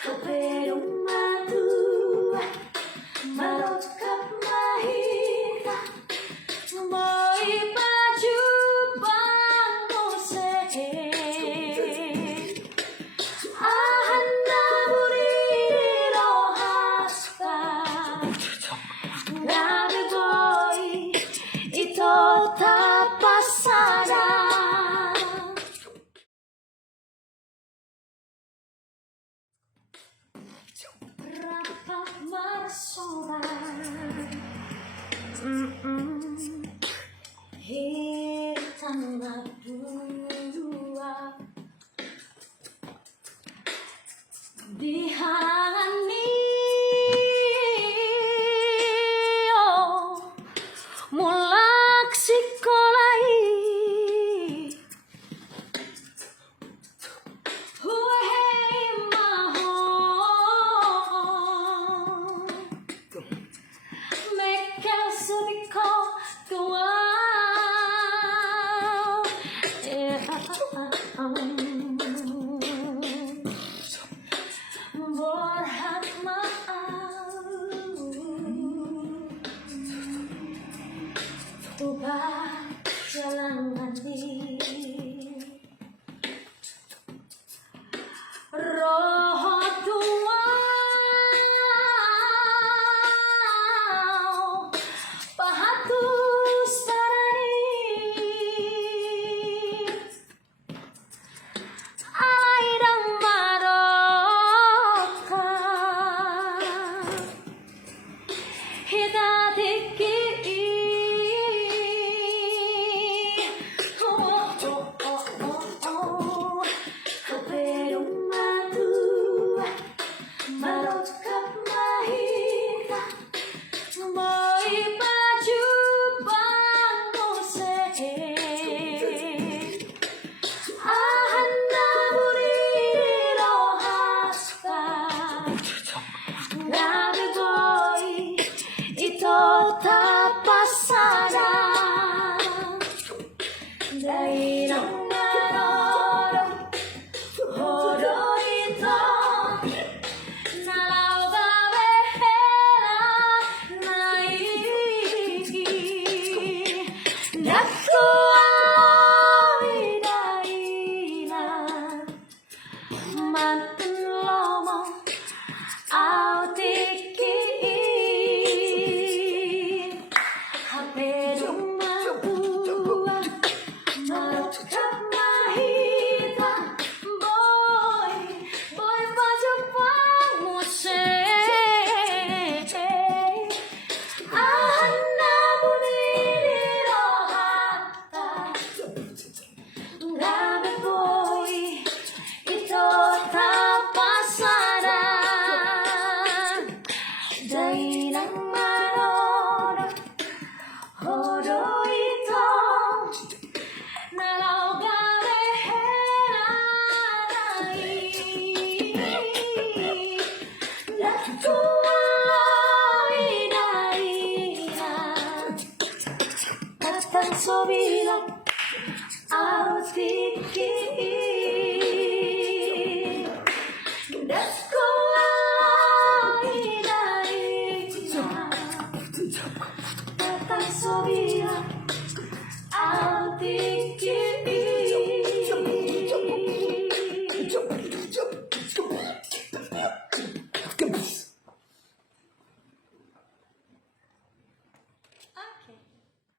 Dung Matua, Marrokap Mahita, moi baju bangku ahana buriro hasta, nabi boy ito tapasada. Rapat bersorak, hitam dua di hani, mulak sikolai. Ubah jalan hati, roh tua pahatus tarani, alaidang Marrokap hidatiki. So bilang autiki daskolai dari datang so bilang autiki. Okay.